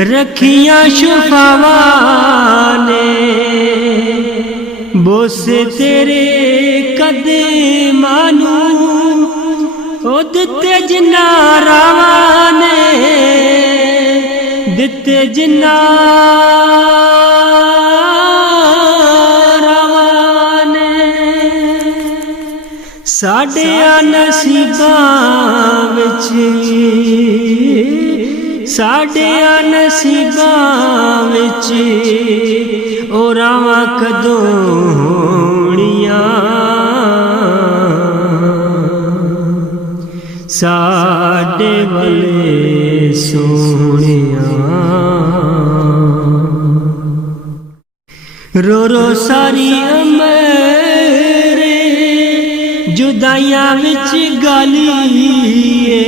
रखियां शुफावां ने बोसे तेरे कदमां नूं ओ दिते जिन्ना रावां ने दिते जिन्ना रावां ने साडियां नसीबां विच साडियां नसीबां विच ओ रावां कदों होणियां साडे वाले सोहणिया रो रो सारी उमर जुदाइयां विच गालिए